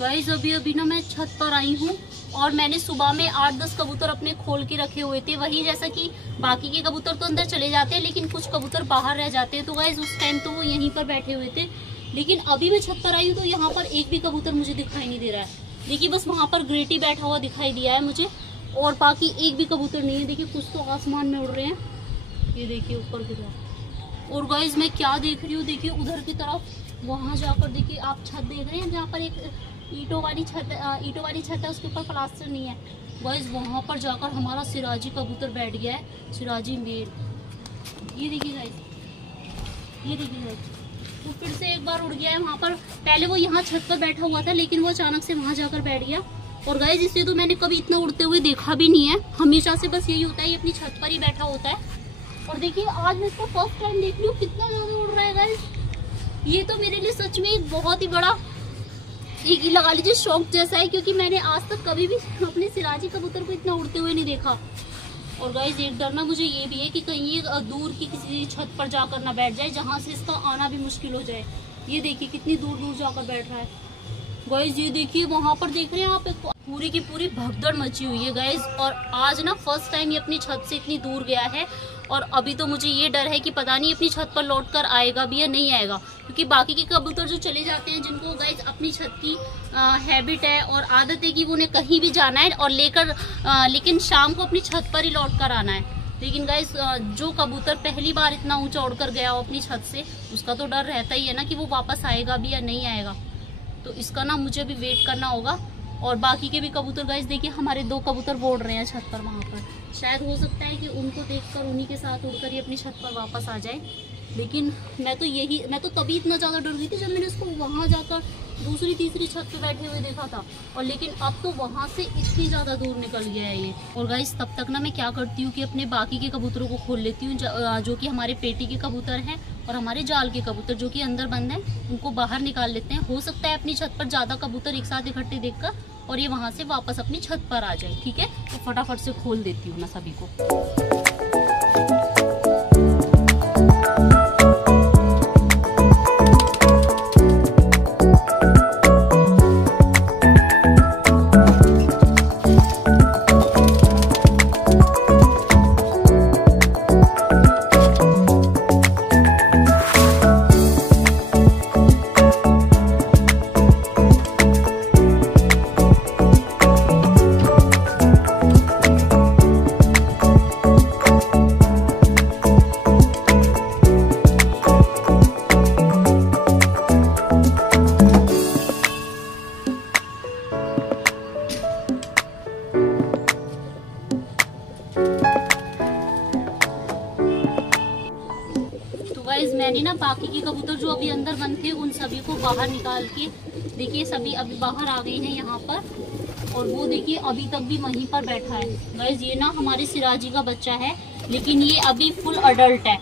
Guys अभी अभी ना मैं छत पर आई हूँ और मैंने सुबह में 8-10 कबूतर अपने खोल के रखे हुए थे। वही जैसा कि बाकी के कबूतर तो अंदर चले जाते हैं लेकिन कुछ कबूतर बाहर रह जाते हैं। तो गाइस उस टाइम तो वो यहीं पर बैठे हुए थे, लेकिन अभी मैं छत पर आई हूँ तो यहाँ पर एक भी कबूतर मुझे दिखाई नहीं दे रहा है। देखिए बस वहाँ पर ग्रेटी बैठा हुआ दिखाई दिया है मुझे, और बाकी एक भी कबूतर नहीं है। देखिए कुछ तो आसमान में उड़ रहे हैं, ये देखिए ऊपर की तरफ। और गाइस मैं क्या देख रही हूँ, देखिए उधर की तरफ, वहाँ जाकर देखिए आप छत देख रहे हैं जहाँ पर एक ईंटों वाली छत है, उसके ऊपर प्लास्टर नहीं है। गाइस वहाँ पर जाकर हमारा सिराजी कबूतर बैठ गया है, सिराजी मेल। ये देखिए गाइस, ये देखिए गाइस, वो फिर से एक बार उड़ गया है वहाँ पर। पहले वो यहाँ छत पर बैठा हुआ था लेकिन वो अचानक से वहाँ जाकर बैठ गया। और गाइस इसे तो मैंने कभी इतना उड़ते हुए देखा भी नहीं है, हमेशा से बस यही होता है, ये अपनी छत पर ही बैठा होता है। और देखिए आज मैं इसको फर्स्ट टाइम देख रही हूँ, कितना ज्यादा उड़ रहा है गाइस। ये तो मेरे लिए सच में एक बहुत ही बड़ा, एक ही लगा लीजिए शौक जैसा है, क्योंकि मैंने आज तक कभी भी अपने सिराजी कबूतर को इतना उड़ते हुए नहीं देखा। और गाइस एक डर ना मुझे ये भी है कि कहीं ये दूर की किसी छत पर जाकर ना बैठ जाए जहां से इसका आना भी मुश्किल हो जाए। ये देखिए कितनी दूर दूर जाकर बैठ रहा है। गाइस ये देखिए वहां पर देख रहे हैं आप, एक पूरी की पूरी भगदड़ मची हुई है गाइस। और आज ना फर्स्ट टाइम ये अपनी छत से इतनी दूर गया है, और अभी तो मुझे ये डर है कि पता नहीं अपनी छत पर लौटकर आएगा भी या नहीं आएगा, क्योंकि बाकी के कबूतर जो चले जाते हैं जिनको गाइस अपनी छत की हैबिट है और आदत है कि वो उन्हें कहीं भी जाना है और लेकिन शाम को अपनी छत पर ही लौट कर आना है। लेकिन गाइस जो कबूतर पहली बार इतना ऊंचा उड़कर गया हो अपनी छत से, उसका तो डर रहता ही है ना कि वो वापस आएगा भी या नहीं आएगा। तो इसका ना मुझे भी वेट करना होगा। और बाकी के भी कबूतर गाइस देखिए, हमारे 2 कबूतर बोल रहे हैं छत पर वहाँ पर। शायद हो सकता है कि उनको देखकर उन्हीं के साथ उड़कर ये अपनी छत पर वापस आ जाए। लेकिन मैं तो तभी इतना ज़्यादा डर गई थी जब मैंने उसको वहाँ जाकर दूसरी तीसरी छत पे बैठे हुए देखा था। और लेकिन अब तो वहाँ से इतनी ज़्यादा दूर निकल गया है ये। और गाइस तब तक ना मैं क्या करती हूँ कि अपने बाकी के कबूतरों को खोल लेती हूँ, जो कि हमारे पेटी के कबूतर हैं और हमारे जाल के कबूतर जो कि अंदर बंद हैं, उनको बाहर निकाल लेते हैं। हो सकता है अपनी छत पर ज़्यादा कबूतर एक साथ इकट्ठे देखकर और ये वहाँ से वापस अपनी छत पर आ जाए। ठीक है, तो फटाफट से खोल देती हूँ मैं सभी को। मैंने ना बाकी के कबूतर जो अभी अंदर बंद थे उन सभी को बाहर निकाल के, देखिए सभी अभी बाहर आ गए हैं यहाँ पर। और वो देखिए अभी तक भी वहीं पर बैठा है। गाइस ये ना हमारे सिराजी का बच्चा है, लेकिन ये अभी फुल अडल्ट है।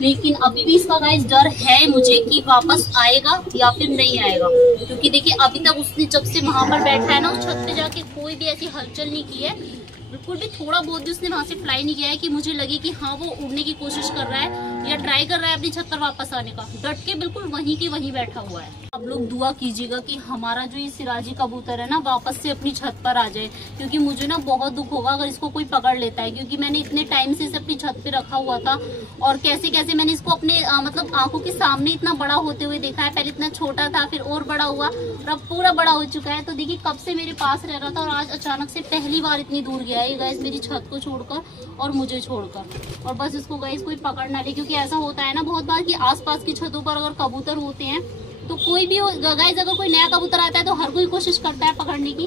लेकिन अभी भी इसका गाइस डर है मुझे कि वापस आएगा या फिर नहीं आएगा, क्योंकि देखिए अभी तक उसने जब से वहां पर बैठा है ना, उस छत पे जाके कोई भी ऐसी हलचल नहीं की है, बिल्कुल भी थोड़ा बहुत भी उसने वहां से फ्लाई नहीं किया है कि मुझे लगे कि हाँ वो उड़ने की कोशिश कर रहा है या ट्राई कर रहा है अपनी छत पर वापस आने का। डट के बिल्कुल वहीं के वहीं बैठा हुआ है। आप लोग दुआ कीजिएगा कि हमारा जो ये सिराजी कबूतर है ना वापस से अपनी छत पर आ जाए, क्योंकि मुझे ना बहुत दुख होगा अगर इसको कोई पकड़ लेता है, क्योंकि मैंने इतने टाइम से इसे अपनी छत पे रखा हुआ था और कैसे कैसे मैंने इसको अपने मतलब आंखों के सामने इतना बड़ा होते हुए देखा है। पहले इतना छोटा था, फिर और बड़ा हुआ और अब पूरा बड़ा हो चुका है। तो देखिए कब से मेरे पास रह रहा था और आज अचानक से पहली बार इतनी दूर गया है गाइस, मेरी छत को छोड़कर और मुझे छोड़कर। और बस इसको गाइस कोई पकड़ ना ले, क्योंकि ऐसा होता है ना बहुत बार कि आसपास की छतों पर अगर कबूतर होते हैं तो कोई भी गाइस, अगर कोई नया कबूतर आता है तो हर कोई कोशिश करता है पकड़ने की।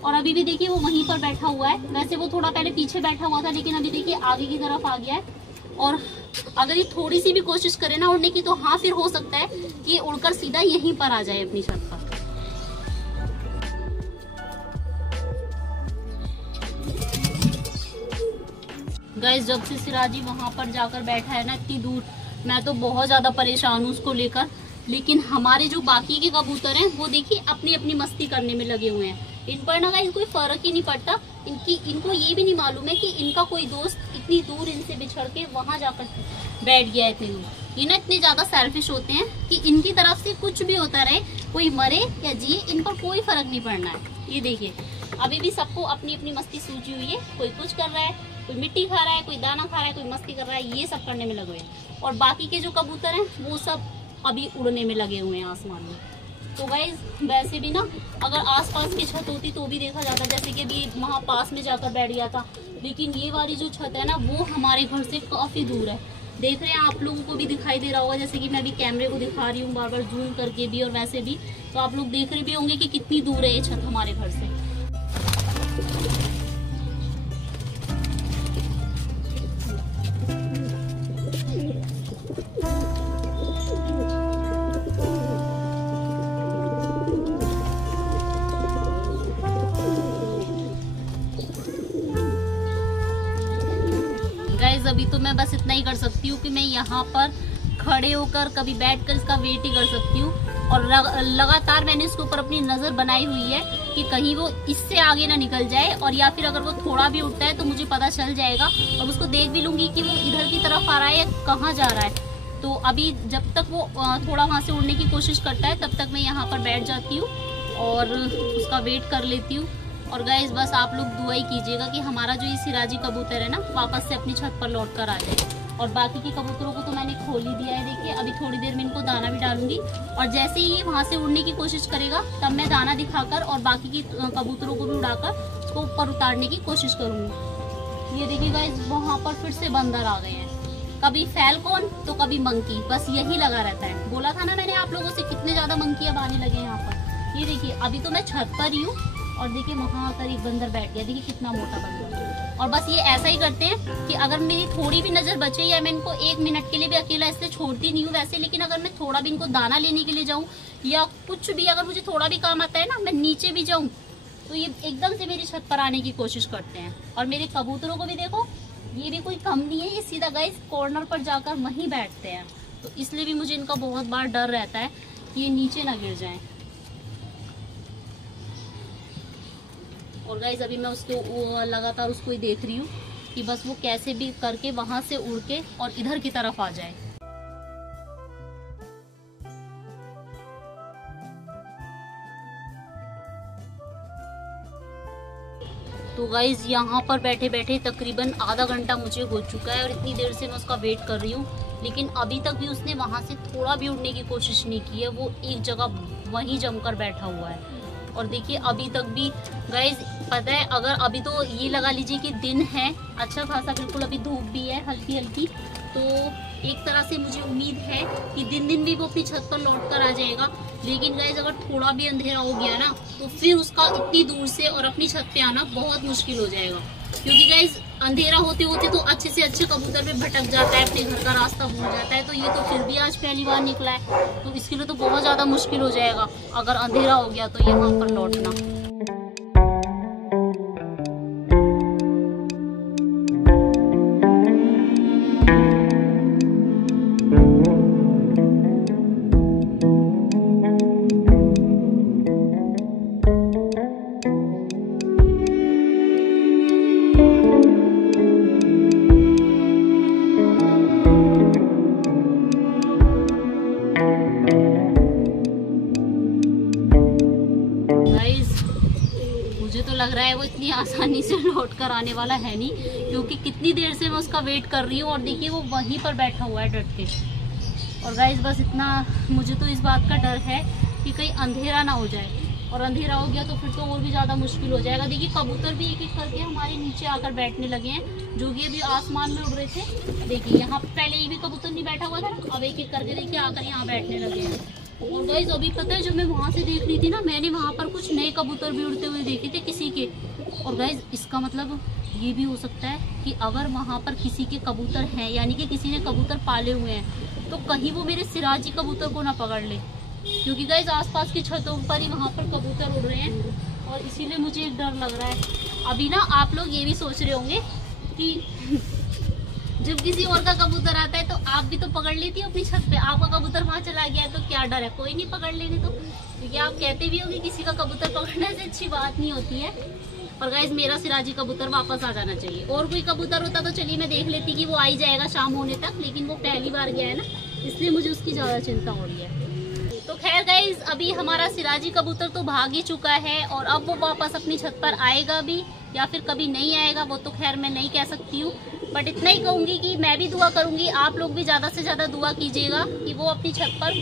और अभी भी देखिए वो वहीं पर बैठा हुआ है। वैसे वो थोड़ा पहले पीछे बैठा हुआ था, लेकिन अभी देखिए आगे की तरफ आ गया है। और अगर ये थोड़ी सी भी कोशिश करे ना उड़ने की, तो हाँ फिर हो सकता है कि उड़कर सीधा यहीं पर आ जाए अपनी छत पर। गाइस जब से सिराजी वहां पर जाकर बैठा है ना इतनी दूर, मैं तो बहुत ज्यादा परेशान हूँ उसको लेकर। लेकिन हमारे जो बाकी के कबूतर हैं वो देखिए अपनी अपनी मस्ती करने में लगे हुए हैं। इन पर ना गाइस कोई फर्क ही नहीं पड़ता। इनको ये भी नहीं मालूम है कि इनका कोई दोस्त इतनी दूर इनसे बिछड़ के वहां जाकर बैठ गया है इतनी दूर। ये ना इतने ज्यादा सेल्फिश होते हैं कि इनकी तरफ से कुछ भी होता रहे, कोई मरे या जिए, इन पर कोई फर्क नहीं पड़ना है। ये देखिए अभी भी सबको अपनी अपनी मस्ती सूझी हुई है, कोई कुछ कर रहा है, कोई मिट्टी खा रहा है, कोई दाना खा रहा है, कोई मस्ती कर रहा है, ये सब करने में लगे हुए हैं। और बाकी के जो कबूतर हैं वो सब अभी उड़ने में लगे हुए हैं आसमान में। तो गाइस वैसे भी ना अगर आसपास की छत होती तो भी देखा जाता, जैसे कि अभी वहाँ पास में जाकर बैठ गया था, लेकिन ये वाली जो छत है ना वो हमारे घर से काफी दूर है। देख रहे हैं आप लोगों को भी दिखाई दे रहा होगा, जैसे कि मैं अभी कैमरे को दिखा रही हूँ बार बार जूम करके भी और वैसे भी, तो आप लोग देख रहे भी होंगे कि कितनी दूर है ये छत हमारे घर से। गाइस अभी तो मैं बस इतना ही कर सकती हूँ कि मैं यहाँ पर खड़े होकर कभी बैठकर इसका वेट ही कर सकती हूँ। और लगातार मैंने इसके ऊपर अपनी नजर बनाई हुई है कि कहीं वो इससे आगे ना निकल जाए, और या फिर अगर वो थोड़ा भी उठता है तो मुझे पता चल जाएगा और उसको देख भी लूंगी कि वो इधर की तरफ आ रहा है या कहाँ जा रहा है। तो अभी जब तक वो थोड़ा वहाँ से उड़ने की कोशिश करता है तब तक मैं यहाँ पर बैठ जाती हूँ और उसका वेट कर लेती हूँ। और गाइस बस आप लोग दुआ ही कीजिएगा कि हमारा जो ये सिराजी कबूतर है ना वापस से अपनी छत पर लौट कर आ जाए। और बाकी के कबूतरों को तो मैंने खोल ही दिया है। देखिए अभी थोड़ी देर में इनको दाना भी डालूंगी, और जैसे ही ये वहाँ से उड़ने की कोशिश करेगा तब मैं दाना दिखाकर और बाकी की कबूतरों को भी उड़ाकर उसको ऊपर उतारने की कोशिश करूंगी। ये देखिए गाइस वहाँ पर फिर से बंदर आ गए हैं, कभी फैल्कॉन तो कभी मंकी, बस यही लगा रहता है। बोला था ना मैंने आप लोगों से कितने ज्यादा मंकी अब आने लगे यहाँ पर। ये देखिए अभी तो मैं छत पर ही हूँ और देखिए वहां पर एक बंदर बैठ गया, देखिए कितना मोटा बंदर। और बस ये ऐसा ही करते हैं कि अगर मेरी थोड़ी भी नजर बचे या मैं इनको 1 मिनट के लिए भी अकेला इसलिए छोड़ती नहीं हूँ वैसे, लेकिन अगर मैं थोड़ा भी इनको दाना लेने के लिए जाऊँ या कुछ भी अगर मुझे थोड़ा भी काम आता है ना, मैं नीचे भी जाऊँ तो ये एकदम से मेरी छत पर आने की कोशिश करते हैं। और मेरे कबूतरों को भी देखो, ये भी कोई कम नहीं है, ये सीधा गाइस कॉर्नर पर जाकर वहीं बैठते हैं। तो इसलिए भी मुझे इनका बहुत बार डर रहता है कि ये नीचे ना गिर जाएं। और गाइस अभी मैं उसको लगातार उसको ही देख रही हूँ कि बस वो कैसे भी करके वहां से उड़ के और इधर की तरफ आ जाए। तो गाइस यहाँ पर बैठे बैठे तकरीबन आधा घंटा मुझे हो चुका है और इतनी देर से मैं उसका वेट कर रही हूँ, लेकिन अभी तक भी उसने वहां से थोड़ा भी उड़ने की कोशिश नहीं की है। वो एक जगह वहीं जमकर बैठा हुआ है। और देखिए अभी तक भी गाइस पता है, अगर अभी तो ये लगा लीजिए कि दिन है अच्छा खासा, बिल्कुल अभी धूप भी है हल्की हल्की, तो एक तरह से मुझे उम्मीद है कि दिन दिन भी वो अपनी छत पर लौट कर आ जाएगा। लेकिन गाइस अगर थोड़ा भी अंधेरा हो गया ना तो फिर उसका इतनी दूर से और अपनी छत पे आना बहुत मुश्किल हो जाएगा, क्योंकि गाइस अंधेरा होते होते तो अच्छे से अच्छे कबूतर पे भटक जाता है, अपने घर का रास्ता भूल जाता है। तो ये तो फिर भी आज पहली बार निकला है, तो इसके लिए तो बहुत ज्यादा मुश्किल हो जाएगा अगर अंधेरा हो गया तो यहाँ पर लौटना। लग रहा है वो इतनी आसानी से लौट कर आने वाला है नहीं, क्योंकि कितनी देर से मैं उसका वेट कर रही हूँ और देखिए वो वहीं पर बैठा हुआ है डट के। और गाइस बस इतना मुझे तो इस बात का डर है कि कहीं अंधेरा ना हो जाए, और अंधेरा हो गया तो फिर तो और भी ज़्यादा मुश्किल हो जाएगा। देखिए कबूतर भी एक एक करके हमारे नीचे आकर बैठने लगे हैं, जो कि अभी आसमान में उड़ रहे थे। देखिए यहाँ पहले ये भी कबूतर नहीं बैठा हुआ था, अब एक एक करके देखिए आकर यहाँ बैठने लगे हैं। और गाइस अभी पता है जब मैं वहाँ से देख रही थी ना, मैंने वहाँ पर कुछ नए कबूतर भी उड़ते हुए देखे थे किसी के। और गाइस इसका मतलब ये भी हो सकता है कि अगर वहाँ पर किसी के कबूतर हैं, यानी कि किसी ने कबूतर पाले हुए हैं, तो कहीं वो मेरे सिराजी कबूतर को ना पकड़ ले, क्योंकि गाइस आसपास की छतों पर ही वहाँ पर कबूतर उड़ रहे हैं और इसीलिए मुझे एक डर लग रहा है। अभी ना आप लोग ये भी सोच रहे होंगे कि जब किसी और का कबूतर आता है तो आप भी तो पकड़ लेती हो अपनी छत पे, आपका कबूतर वहाँ चला गया है तो क्या डर है, कोई नहीं पकड़ लेने तो, क्योंकि आप कहते भी हो कि किसी का कबूतर पकड़ने से अच्छी बात नहीं होती है। और गाइस मेरा सिराजी कबूतर वापस आ जाना चाहिए, और कोई कबूतर होता तो चलिए मैं देख लेती कि वो आ ही जाएगा शाम होने तक, लेकिन वो पहली बार गया है ना, इसलिए मुझे उसकी ज़्यादा चिंता हो रही है। तो खैर गाइज, अभी हमारा सिराजी कबूतर तो भाग ही चुका है और अब वो वापस अपनी छत पर आएगा भी या फिर कभी नहीं आएगा, वो तो खैर मैं नहीं कह सकती हूँ। बट इतना ही कहूँगी कि मैं भी दुआ करूँगी, आप लोग भी ज़्यादा से ज़्यादा दुआ कीजिएगा कि वो अपनी छत पर,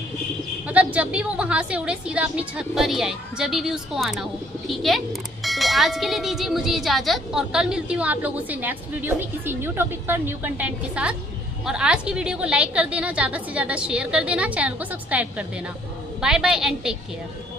मतलब जब भी वो वहाँ से उड़े सीधा अपनी छत पर ही आए, जब भी उसको आना हो। ठीक है, तो आज के लिए दीजिए मुझे इजाज़त और कल मिलती हूँ आप लोगों से नेक्स्ट वीडियो में किसी न्यू टॉपिक पर, न्यू कंटेंट के साथ। और आज की वीडियो को लाइक कर देना, ज़्यादा से ज़्यादा शेयर कर देना, चैनल को सब्सक्राइब कर देना। Bye bye and take care.